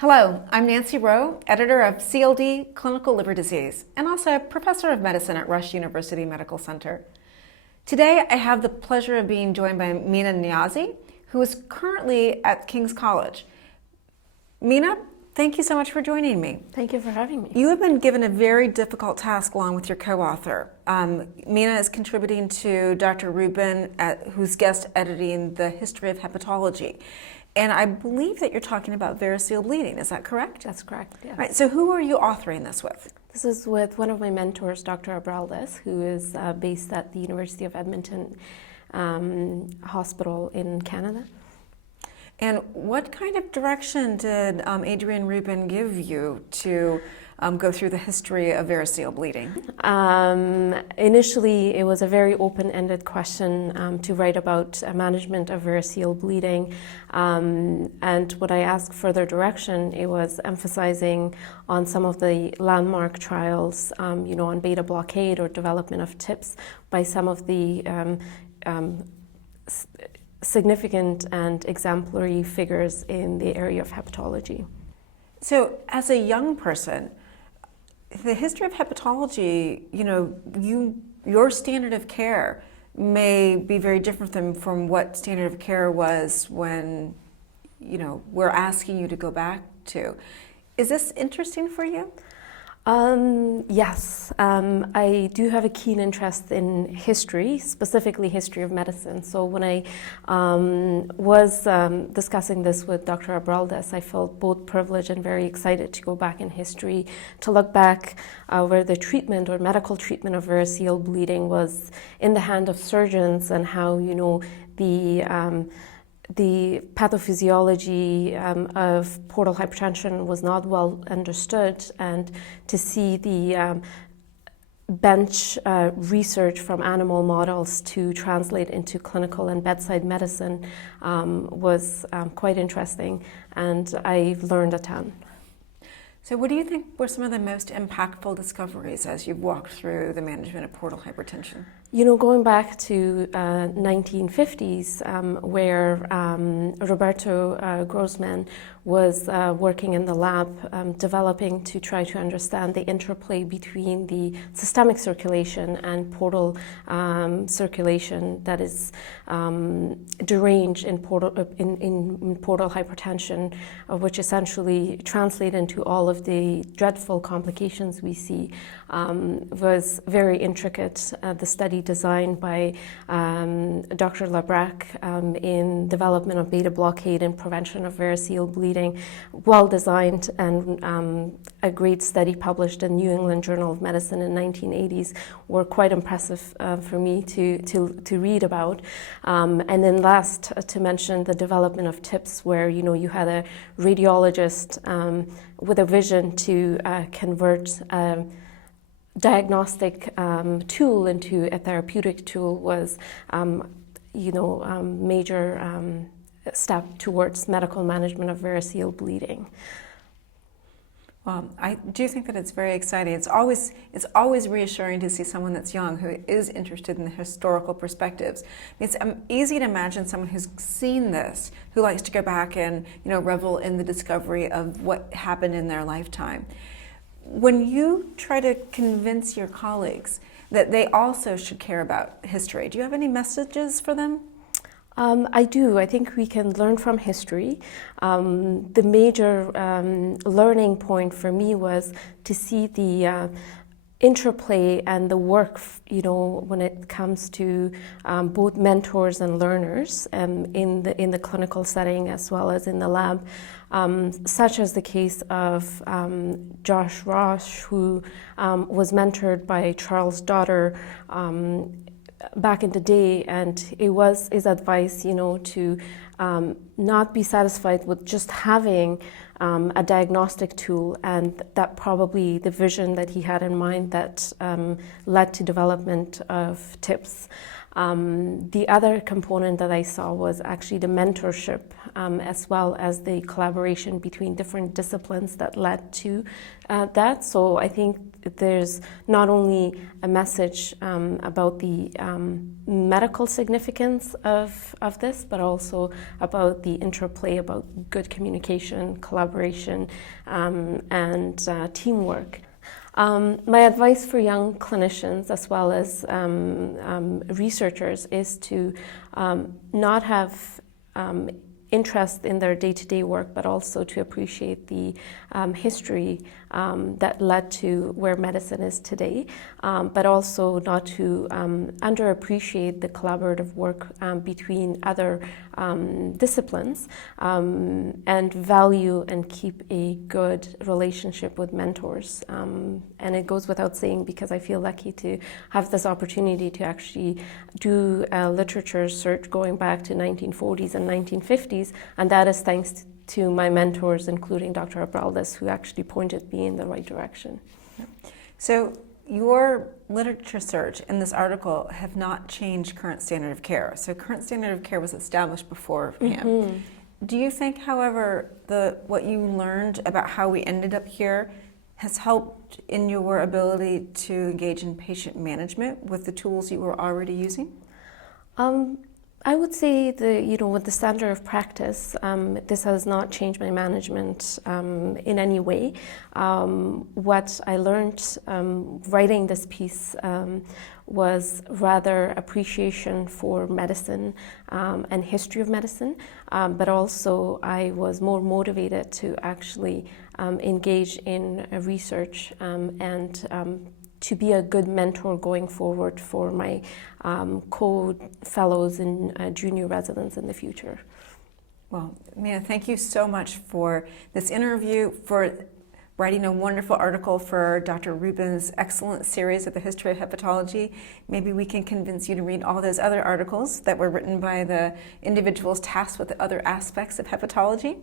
Hello, I'm Nancy Rowe, editor of CLD, Clinical Liver Disease, and also professor of medicine at Rush University Medical Center. Today, I have the pleasure of being joined by Mina Niazi, who is currently at King's College. Mina, thank you so much for joining me. Thank you for having me. You have been given a very difficult task along with your co-author. Mina is contributing to Dr. Rubin, who's guest editing the history of hepatology. And I believe that you're talking about variceal bleeding. Is that correct? That's correct, yes. Right, so who are you authoring this with? This is with one of my mentors, Dr. Abraldes, who is based at the University of Edmonton Hospital in Canada. And what kind of direction did Adrian Rubin give you to go through the history of variceal bleeding? Initially, it was a very open-ended question to write about management of variceal bleeding. And when I asked further direction, it was emphasizing on some of the landmark trials, on beta blockade or development of TIPS by some of the significant and exemplary figures in the area of hepatology. So as a young person, the history of hepatology, your standard of care may be very different from what standard of care was when, we're asking you to go back to. Is this interesting for you? Yes, I do have a keen interest in history, specifically history of medicine. So when I was discussing this with Dr. Abraldes, I felt both privileged and very excited to go back in history, to look back where the treatment or medical treatment of variceal bleeding was in the hand of surgeons and how, the pathophysiology of portal hypertension was not well understood, and to see the bench research from animal models to translate into clinical and bedside medicine was quite interesting, and I've learned a ton. So what do you think were some of the most impactful discoveries as you've walked through the management of portal hypertension? Going back to 1950s, where Roberto Grossman was working in the lab, developing to try to understand the interplay between the systemic circulation and portal circulation that is deranged in portal hypertension, which essentially translate into all of the dreadful complications we see, was very intricate. The study designed by Dr. Labrac in development of beta blockade and prevention of variceal bleeding, well designed, and a great study published in New England Journal of Medicine in 1980s were quite impressive for me to read about. And then last to mention the development of TIPS, where you had a radiologist with a vision to convert diagnostic tool into a therapeutic tool was, major step towards medical management of variceal bleeding. Well, I do think that it's very exciting. It's always reassuring to see someone that's young who is interested in the historical perspectives. It's easy to imagine someone who's seen this, who likes to go back and revel in the discovery of what happened in their lifetime. When you try to convince your colleagues that they also should care about history, do you have any messages for them? I do. I think we can learn from history. The major learning point for me was to see the interplay and the work, when it comes to both mentors and learners in the clinical setting as well as in the lab, such as the case of Josh Rosh, who was mentored by Charles' daughter back in the day, and it was his advice, to not be satisfied with just having a diagnostic tool, and that probably the vision that he had in mind that led to development of TIPS. The other component that I saw was actually the mentorship, as well as the collaboration between different disciplines that led to that. So I think there's not only a message about the medical significance of this, but also about the interplay, about good communication, collaboration, and teamwork. My advice for young clinicians as well as researchers is to not have interest in their day-to-day work, but also to appreciate the history that led to where medicine is today, but also not to underappreciate the collaborative work between other disciplines, and value and keep a good relationship with mentors. And it goes without saying, because I feel lucky to have this opportunity to actually do a literature search going back to 1940s and 1950s, and that is thanks to my mentors, including Dr. Abraldes, who actually pointed me in the right direction. So your literature search and this article have not changed current standard of care. So current standard of care was established before him. Do you think, however, what you learned about how we ended up here has helped in your ability to engage in patient management with the tools you were already using? I would say with the standard of practice, this has not changed my management in any way. What I learned writing this piece was rather appreciation for medicine and history of medicine, but also I was more motivated to actually engage in research and to be a good mentor going forward for my co-fellows and junior residents in the future. Well, Mina, thank you so much for this interview, for writing a wonderful article for Dr. Rubin's excellent series of the history of hepatology. Maybe we can convince you to read all those other articles that were written by the individuals tasked with the other aspects of hepatology.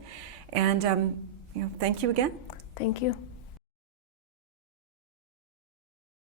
And thank you again. Thank you.